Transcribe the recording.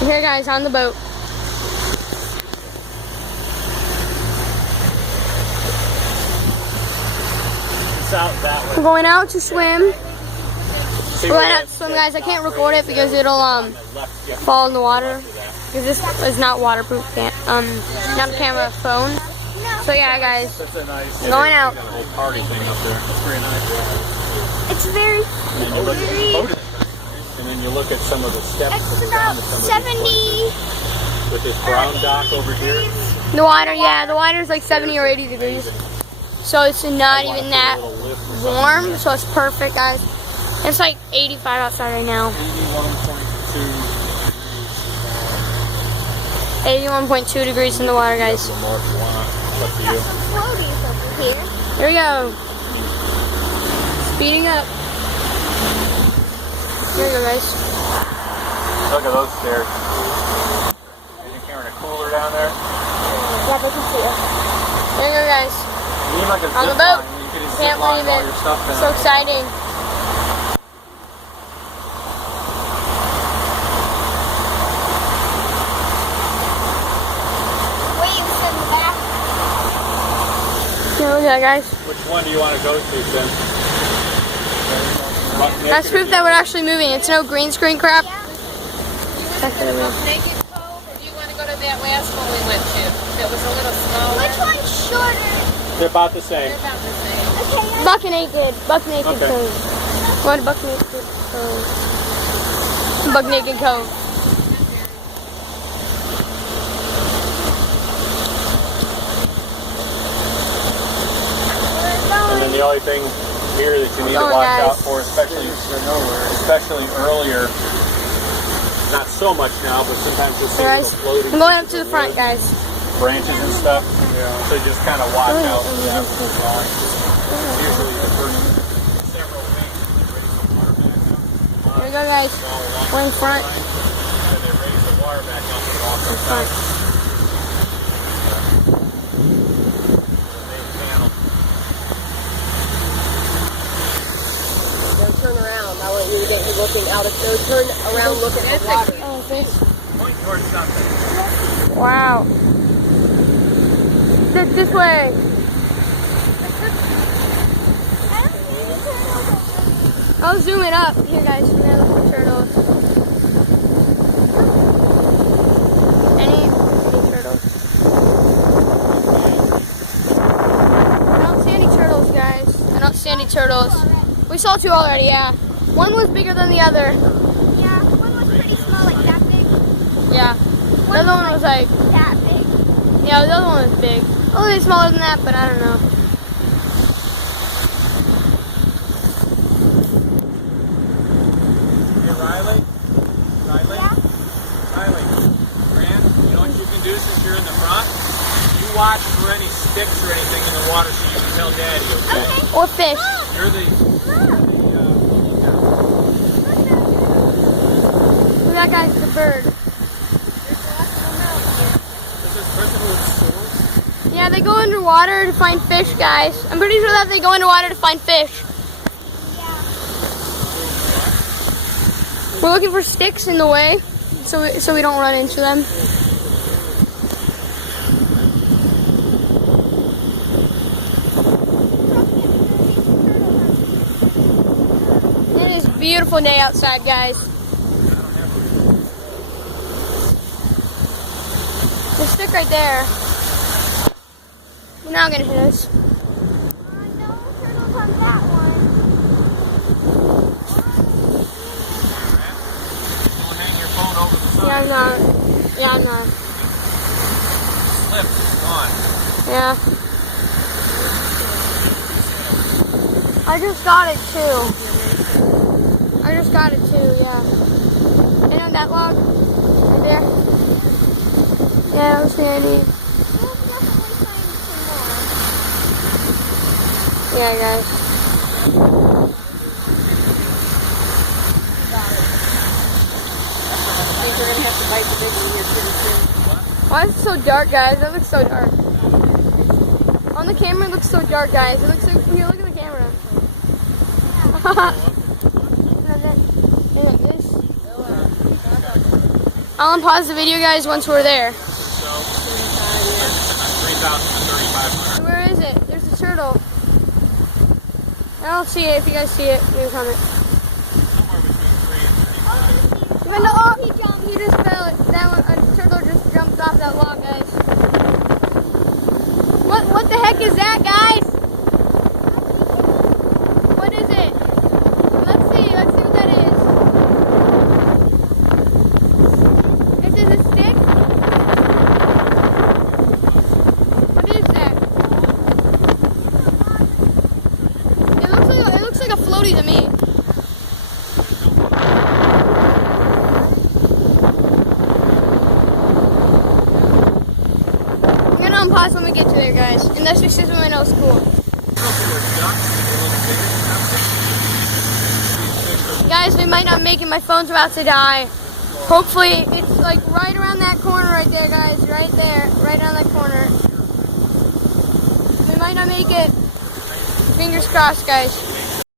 Here, guys, on the boat. It's out that way. We're going out to swim. We're going out to swim, guys. I can't record it because it'll fall in the water. Because this is not waterproof. Not a camera, phone. So yeah, guys. That's a nice. We're going out. Got a whole party thing up there. It's very nice. It's very. And then you look at the boat, and then you look at some of the steps. It's about 70. With this brown dock over here. The water, yeah, the water's like 70 or 80 degrees. So it's not even that warm, so it's perfect, guys. It's like 85 outside right now. 81.2 degrees in the water, guys. Some more if you want. It's up to Got you. some floaties over here. Here we go. Speeding up. Here we go, guys. Look at those stairs. Are you carrying a cooler down there? Yeah, they can see us. Here we go, guys. You need like a On the zip boat. line. You could just Can't zip line believe all it. your stuff down. So exciting. Waves in the back. Here we go, guys. Which one do you want to go to, Tim? That's proof that we're actually moving. It's no green screen crap. Naked Cove, or do you want to go to that last one we went to? That was a little smaller. Which one's shorter? They're about the same. They're about the same. Okay, Buck Naked. Buck Naked Okay. Cove. Going to Buck Naked Cove. Buck Naked Cove. And then the only thing here that you need to Going, watch guys. out for, especially earlier, not so much now, but sometimes you'll see Guys, little floating I'm going up pieces to the of front, wood, guys. branches and stuff. So you just kind of watch out for that. Usually the first several weeks, they raise the water back up. Here we go, guys. We're in front. And they raise the water back up and off the side. Turn around. I want you to get you looking out of there. Turn around, look at the water. Oh, this. Point towards something. Wow. This way. I'll zoom it up. Here, guys. We're gonna look for turtles. Any turtles? I don't see any turtles, guys. I don't see any turtles. We saw two already, yeah. One was bigger than the other. Yeah, one was pretty small, like that big. Yeah. The other one was like, That big. yeah, the other one was big. A little bit smaller than that, but I don't know. Hey, Riley? Yeah? Riley, Grant, you know what you can do since you're in the front? You watch for any sticks or anything in the water so you can tell Daddy, okay? Okay. Or fish. You're the Look at that, guys, the bird. Is this person with swords? Yeah, they go underwater to find fish, guys. I'm pretty sure that they go underwater to find fish. We're looking for sticks in the way, so we don't run into them. It is a beautiful day outside, guys. The stick right there. You're not gonna hit us. No turtles on that one. Don't hang your phone over the side. Yeah, I'm not. Yeah, I'm not. Slipped, it's gone. Yeah. I just got it too. I just got it too, yeah. And on that log? Right there? Yeah, I don't see any. We'll definitely find some more. Yeah, guys. I think we're going to have to bite the big one here pretty soon. Why is it so dark, guys? It looks so dark. On the camera, it looks so dark, guys. It looks so. Here, look at the camera. And then this. I'll unpause the video, guys, once we're there. 3,000 to 3,500. Where is it? There's a turtle. I don't see it. If you guys see it, leave a comment. Somewhere between 3 and 35. Even though he just fell. That one, a turtle just jumped off that log, guys. What the heck is that, guys? What is it? Let's see what that is. Is it a stick? What is that? It looks like a floaty to me. I'm gonna unpause when we get to there, guys. And that's just when I know it's cool. Guys, we might not make it. My phone's about to die. Hopefully, it's like right around that corner right there, guys. Right there. Right on that corner. We might not make it. Fingers crossed, guys.